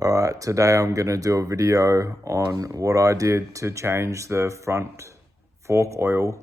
Alright, today I'm going to do a video on what I did to change the front fork oil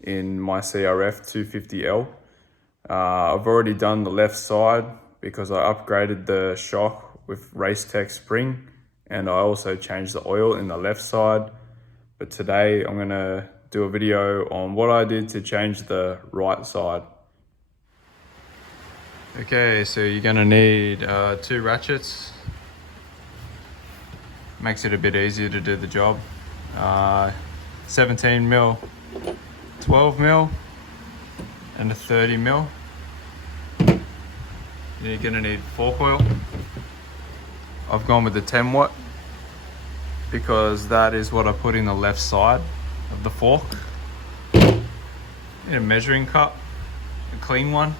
in my CRF250L. I've already done the left side because I upgraded the shock with racetech spring, and I also changed the oil in the left side. But today I'm going to do a video on what I did to change the right side. Okay, so you're going to need 2 ratchets. Makes it a bit easier to do the job. 17mm, 12mm, and a 30mm. You're gonna need fork oil. I've gone with the 10W because that is what I put in the left side of the fork. Need a measuring cup, a clean one.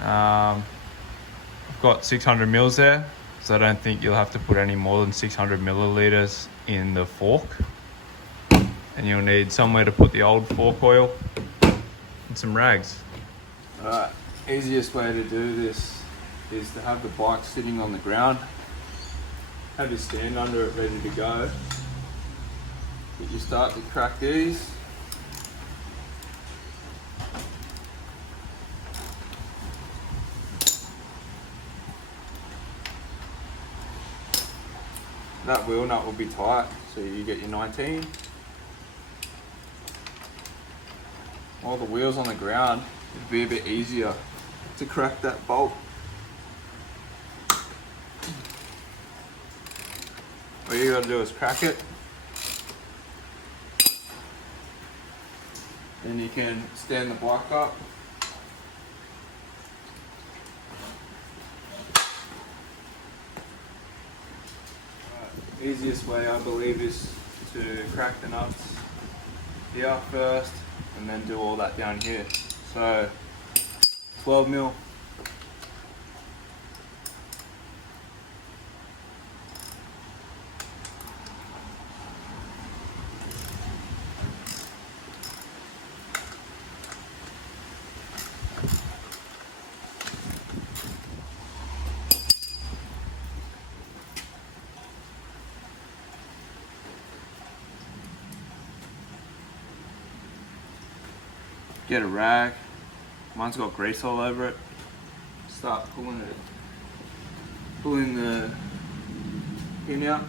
I've got 600 mils there. So I don't think you'll have to put any more than 600 milliliters in the fork. And you'll need somewhere to put the old fork oil and some rags. Alright, easiest way to do this is to have the bike sitting on the ground. Have your stand under it ready to go. But you start to crack these. That wheel nut will be tight, so you get your 19. While the wheel's on the ground, it'll be a bit easier to crack that bolt. All you gotta do is crack it. Then you can stand the bike up. Easiest way, I believe, is to crack the nuts here first and then do all that down here. So 12mm, get a rag. Mine's got grease all over it. Start pulling the pin out.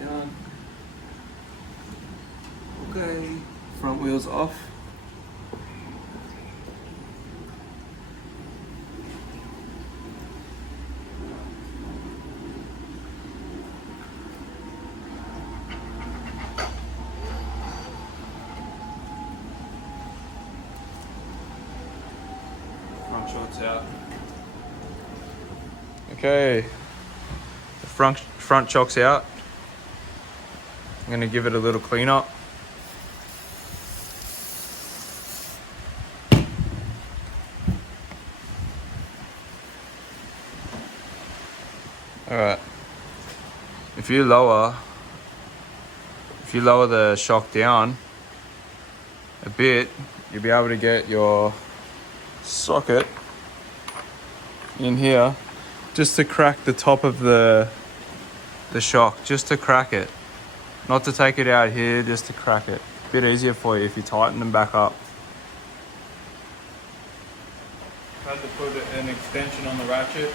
Down. Okay, front wheel's off. Front shock's out. Okay, the front shock's out. I'm going to give it a little clean up. Alright, if you lower the shock down a bit, you'll be able to get your socket in here just to crack the top of the shock, just to crack it. Not to take it out here, just to crack it. A bit easier for you if you tighten them back up. Had to put an extension on the ratchet.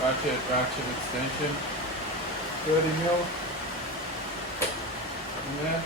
Ratchet extension. 30mm in there.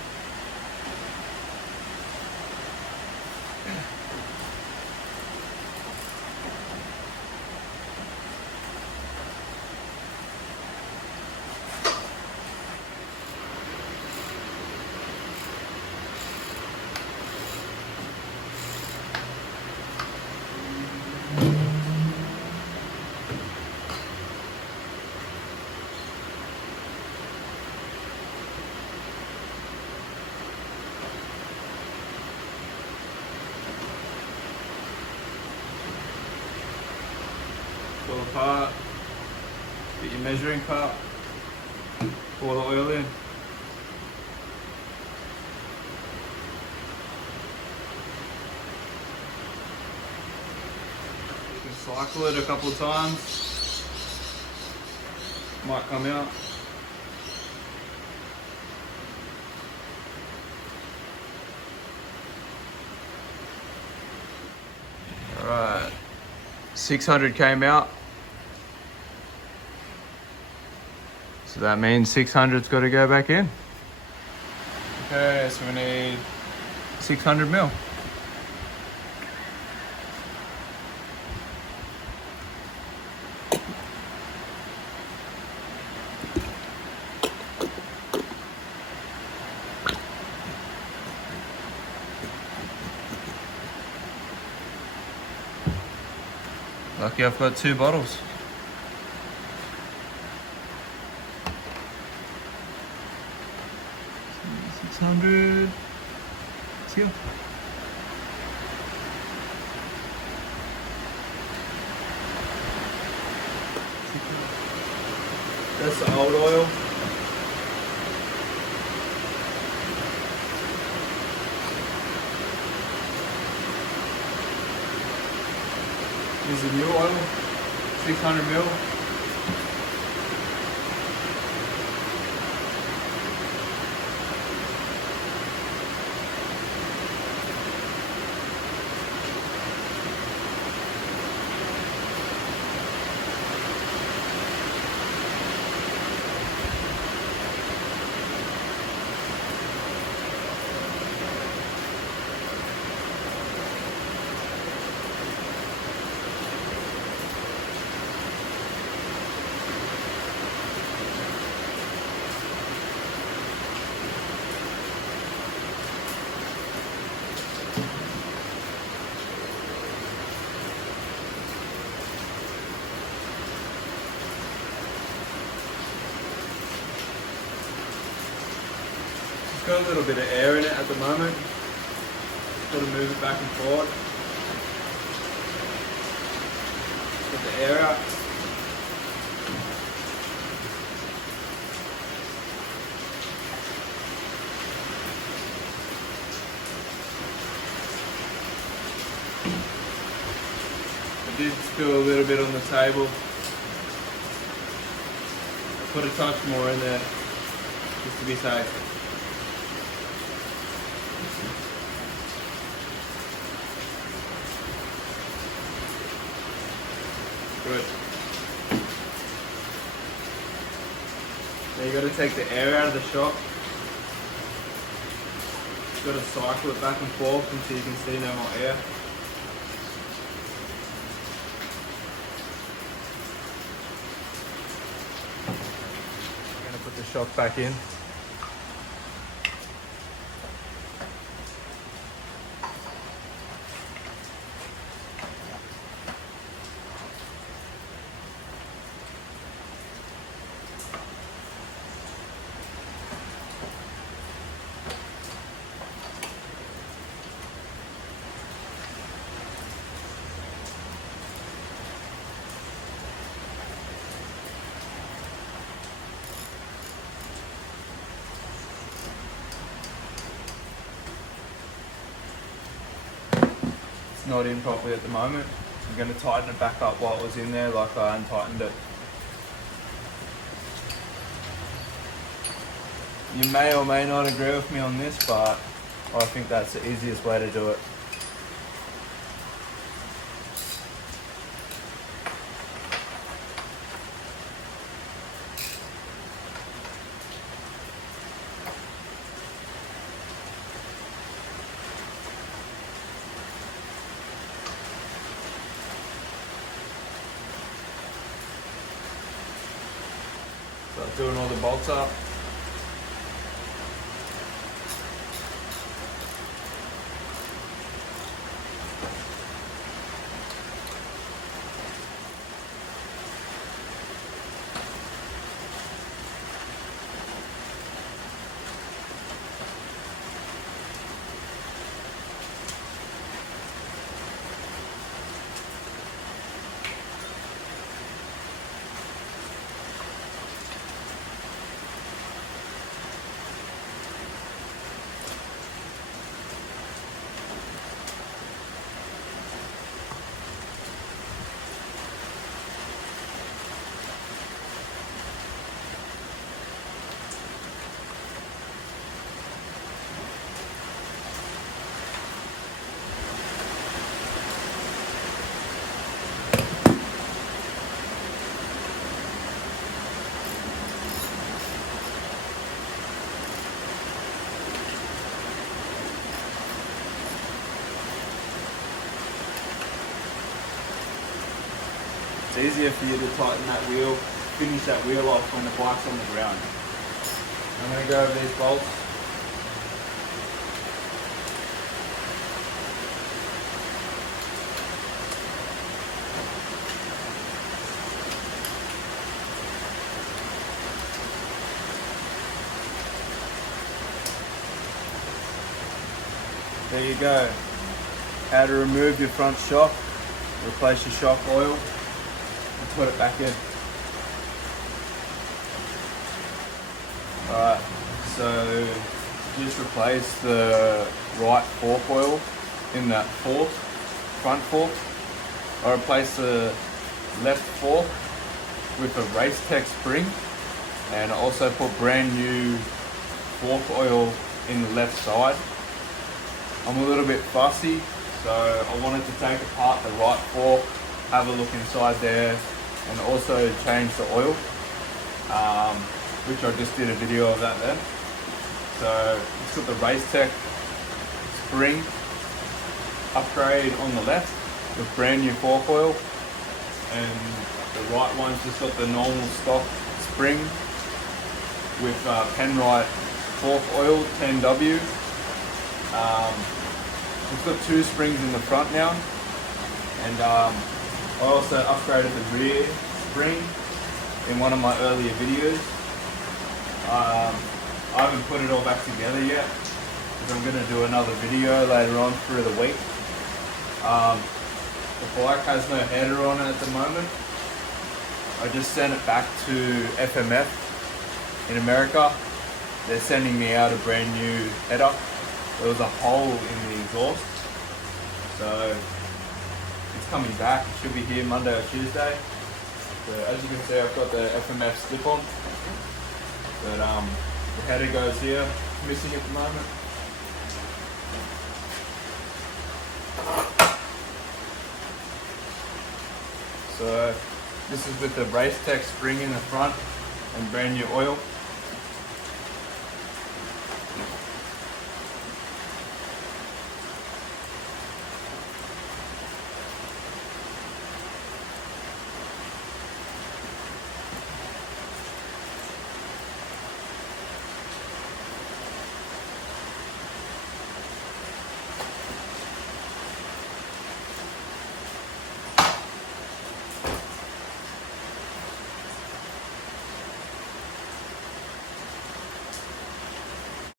Pull apart, get your measuring cup, pour the oil in. cycle it a couple of times. Might come out. Alright, 600 came out. So that means 600's got to go back in. Okay, so we need 600 mil. Lucky I've got 2 bottles. $600. It's here. That's the old oil. Here's the new oil, 600 mil. Got a little bit of air in it at the moment. Got to move it back and forward. Get the air out. I did spill a little bit on the table. I put a touch more in there just to be safe. Good. Now you got to take the air out of the shop. You got to cycle it back and forth until you can see no more air. I'm going to put the shock back in. Not in properly at the moment. I'm going to tighten it back up while it was in there, like I untightened it. You may or may not agree with me on this, but I think that's the easiest way to do it. So doing all the bolts up. It's easier for you to tighten that wheel, finish that wheel off when the bike's on the ground. I'm going to go over these bolts. There you go. How to remove your front shock, replace your shock oil, and put it back in. Alright, so just replace the right fork oil in that fork, front fork. I replaced the left fork with a racetech spring, and I also put brand new fork oil in the left side. I'm a little bit fussy, so I wanted to take apart the right fork, have a look inside there, and also change the oil, which I just did a video of that then. So it's got the racetech spring upgrade on the left with brand new fork oil, and the right one's just got the normal stock spring with Penrite fork oil 10w. It's got two springs in the front now, and I also upgraded the rear spring in one of my earlier videos. I haven't put it all back together yet because I'm going to do another video later on through the week. The bike has no header on it at the moment. I just sent it back to FMF in America. They're sending me out a brand new header. There was a hole in the exhaust, so it's coming back. It should be here Monday or Tuesday. So as you can see, I've got the FMF slip on, but the header goes here, missing at the moment. So this is with the racetech spring in the front and brand new oil.